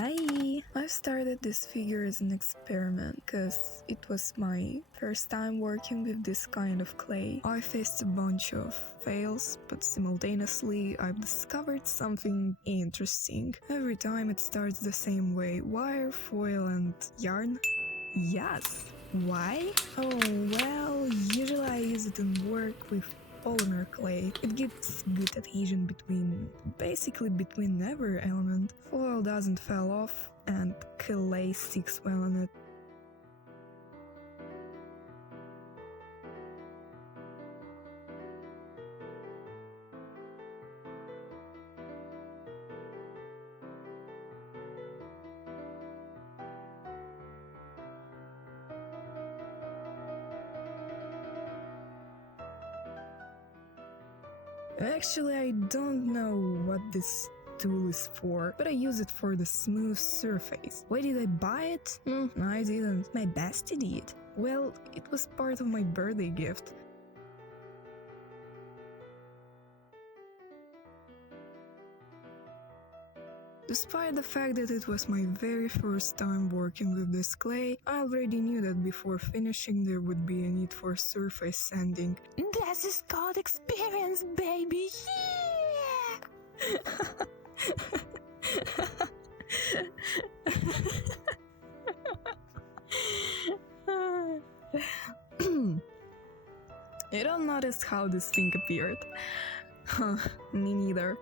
Hi! I started this figure as an experiment because it was my first time working with this kind of clay. I faced a bunch of fails, but simultaneously I've discovered something interesting. Every time it starts the same way: wire, foil and yarn. Yes! Why? Oh, well, usually I use it in work with polymer clay. It gives good adhesion basically between every element. Foil doesn't fall off and clay sticks well on it. Actually, I don't know what this tool is for, but I use it for the smooth surface. Why did I buy it? I didn't. My bestie did. Well, it was part of my birthday gift. Despite the fact that it was my very first time working with this clay, I already knew that before finishing there would be a need for surface sanding. This is called experience, baby! Yeah! You don't notice how this thing appeared? Huh, me neither.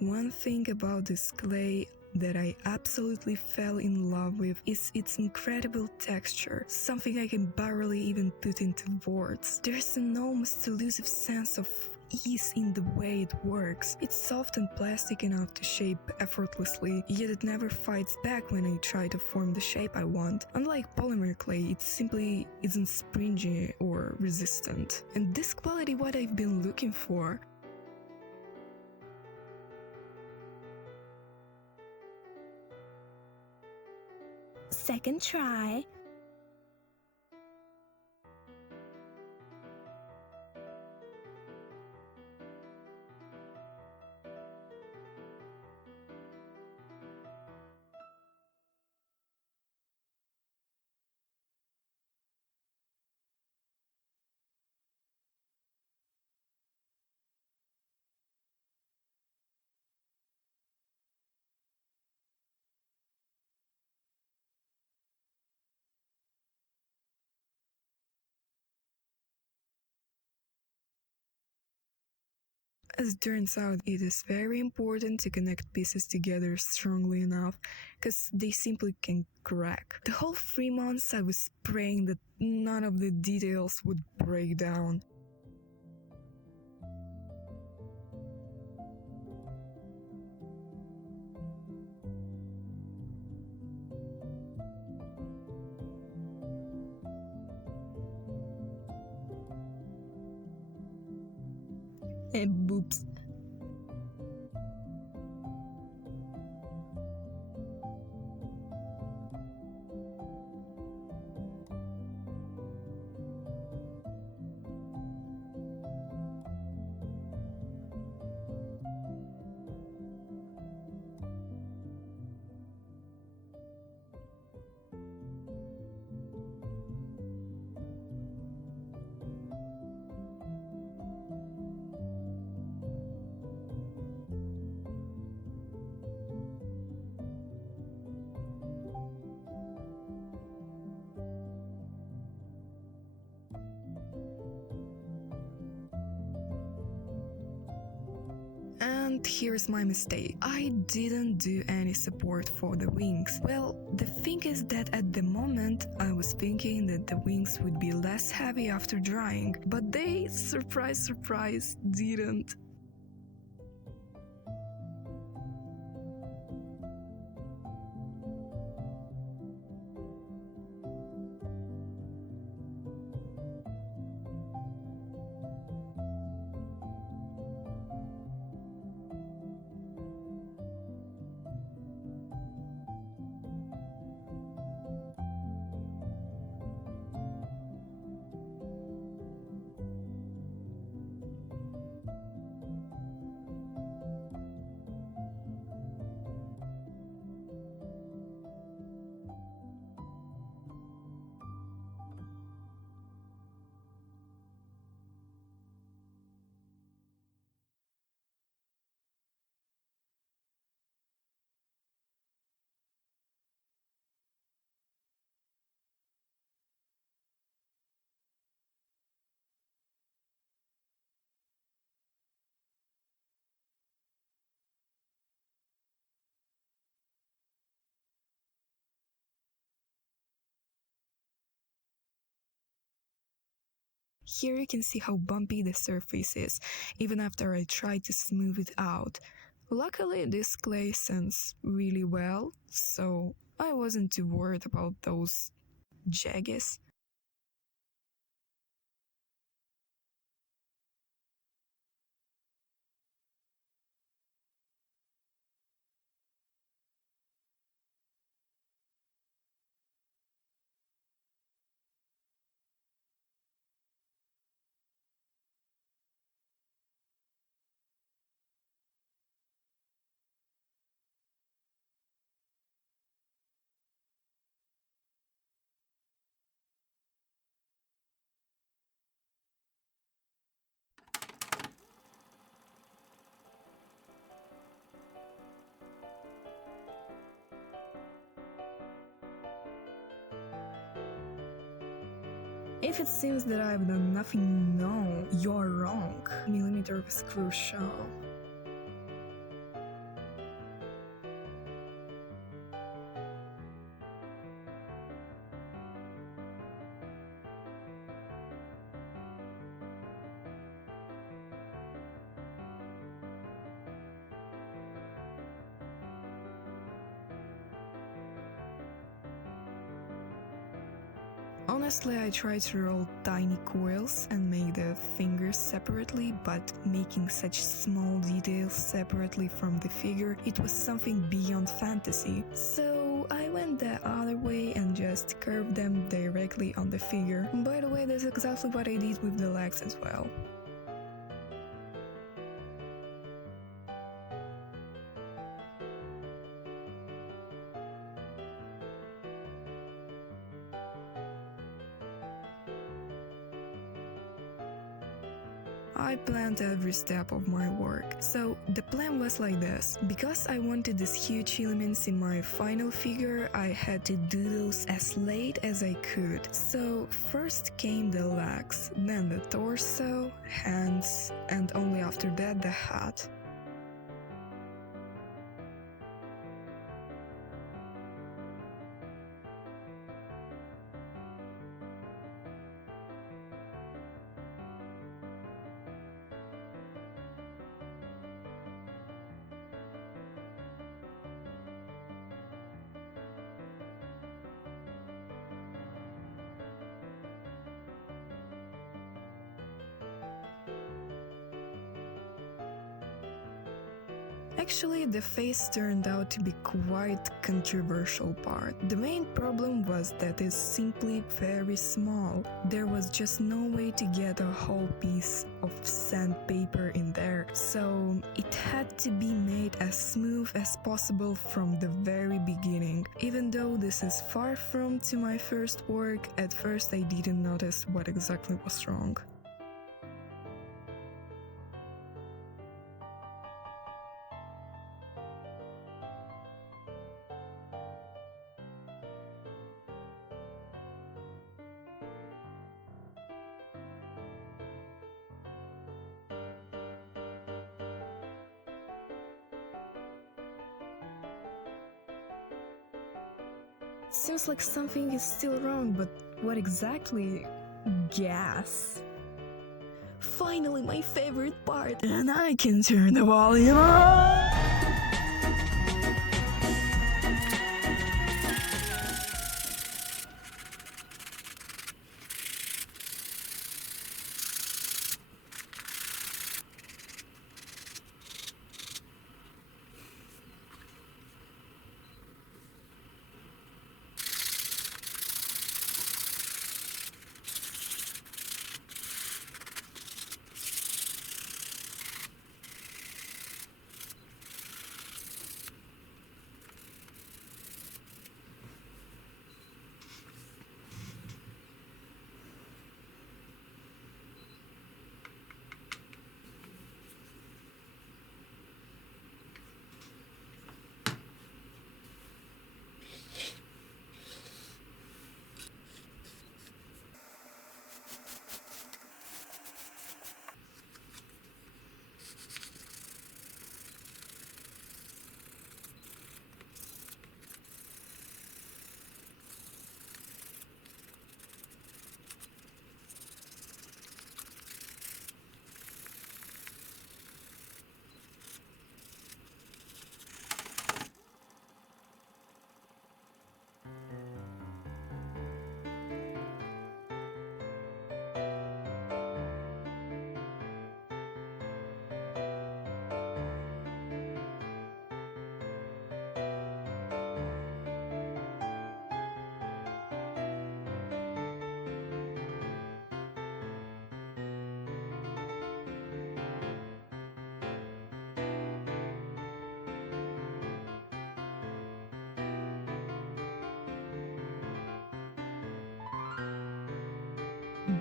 One thing about this clay that I absolutely fell in love with is its incredible texture, something I can barely even put into words. There's an almost elusive sense of ease in the way it works. It's soft and plastic enough to shape effortlessly, yet it never fights back when I try to form the shape I want. Unlike polymer clay, it simply isn't springy or resistant. And this quality what I've been looking for. Second try. As it turns out, it is very important to connect pieces together strongly enough, because they simply can crack. The whole 3 months I was praying that none of the details would break down. And boops. And here's my mistake. I didn't do any support for the wings. Well, the thing is that at the moment I was thinking that the wings would be less heavy after drying, but they, surprise surprise, didn't. Here you can see how bumpy the surface is, even after I tried to smooth it out. Luckily, this clay sands really well, so I wasn't too worried about those jaggies. If it seems that I've done nothing, no, you're wrong. Millimeter was crucial. Honestly, I tried to roll tiny coils and make the fingers separately, but making such small details separately from the figure, it was something beyond fantasy. So I went the other way and just curved them directly on the figure. By the way, that's exactly what I did with the legs as well. I planned every step of my work. So the plan was like this. Because I wanted these huge elements in my final figure, I had to do those as late as I could. So first came the legs, then the torso, hands, and only after that the hat. Actually, the face turned out to be quite controversial part. The main problem was that it's simply very small. There was just no way to get a whole piece of sandpaper in there, so it had to be made as smooth as possible from the very beginning. Even though this is far from to my first work, at first I didn't notice what exactly was wrong. Seems like something is still wrong, but what exactly? Gas. Finally, my favorite part, and I can turn the volume on!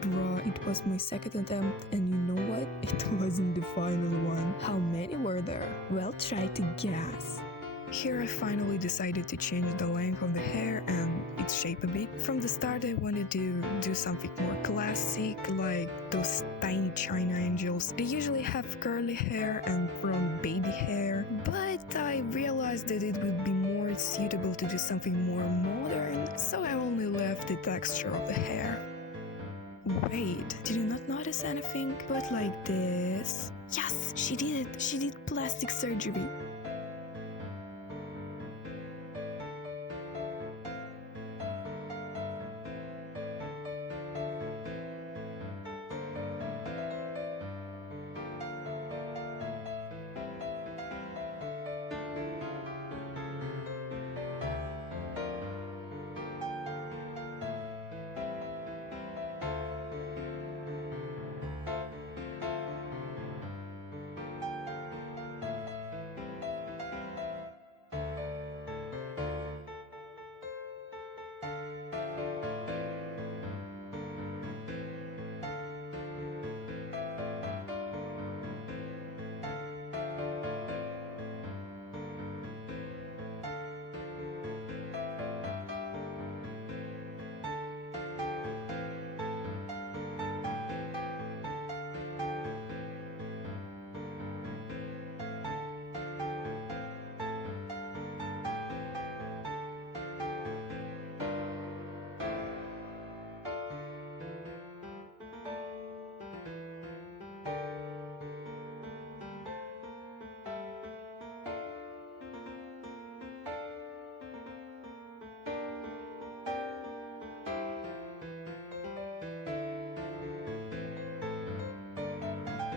Bruh, it was my second attempt, and you know what? It wasn't the final one. How many were there? Well, try to guess. Here I finally decided to change the length of the hair and its shape a bit. From the start I wanted to do something more classic, like those tiny China angels. They usually have curly hair and from baby hair, but I realized that it would be more suitable to do something more modern, so I only left the texture of the hair. Wait, did you not notice anything? But like this? Yes, she did it. She did plastic surgery.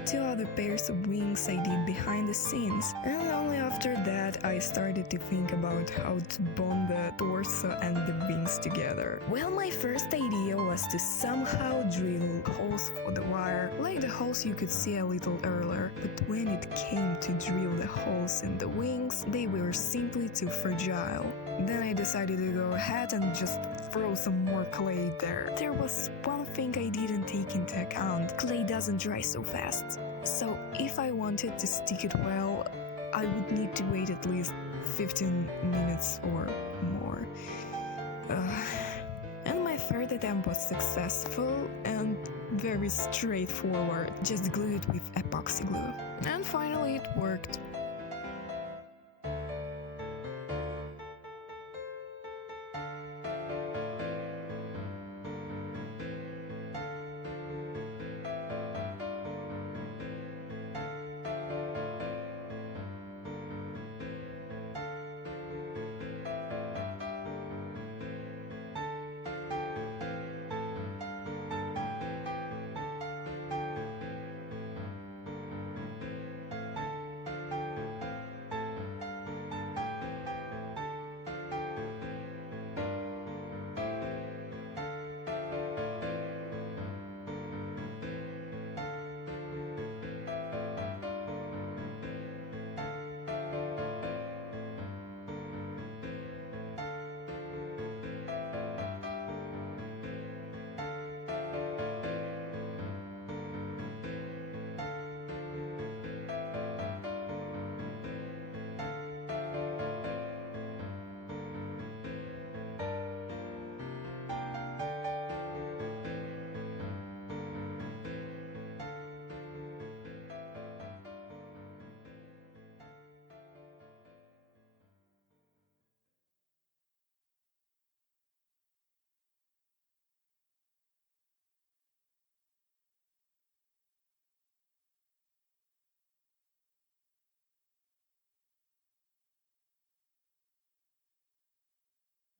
Two other pairs of wings I did behind the scenes, and only after that I started to think about how to bond the torso and the wings together. Well, my first idea was to somehow drill holes for the wire, like the holes you could see a little earlier, but when it came to drill the holes in the wings, they were simply too fragile. Then I decided to go ahead and just throw some more clay there. There was one thing I didn't take into account. Clay doesn't dry so fast. So if I wanted to stick it well, I would need to wait at least 15 minutes or more. And my third attempt was successful and very straightforward. Just glue it with epoxy glue. And finally it worked.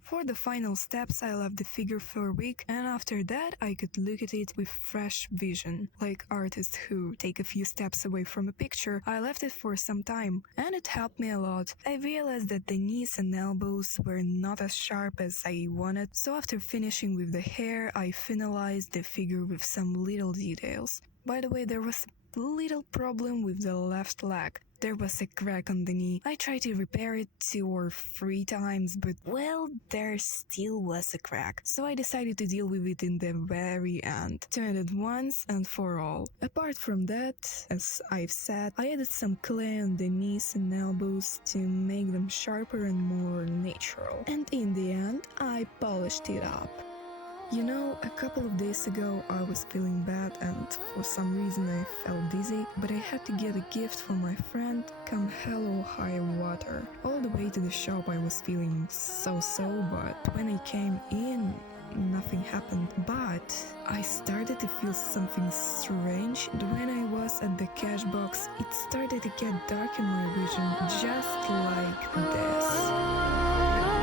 For the final steps, I left the figure for a week, and after that I could look at it with fresh vision. Like artists who take a few steps away from a picture, I left it for some time, and it helped me a lot. I realized that the knees and elbows were not as sharp as I wanted, so after finishing with the hair, I finalized the figure with some little details. By the way, there was a little problem with the left leg. There was a crack on the knee. I tried to repair it 2 or 3 times, but well, there still was a crack. So I decided to deal with it in the very end, to end it once and for all. Apart from that, as I've said, I added some clay on the knees and elbows to make them sharper and more natural. And in the end, I polished it up. You know, a couple of days ago I was feeling bad and for some reason I felt dizzy, but I had to get a gift for my friend come hell or high water. All the way to the shop I was feeling so, but when I came in, nothing happened. But I started to feel something strange, and when I was at the cash box, it started to get dark in my vision, just like this.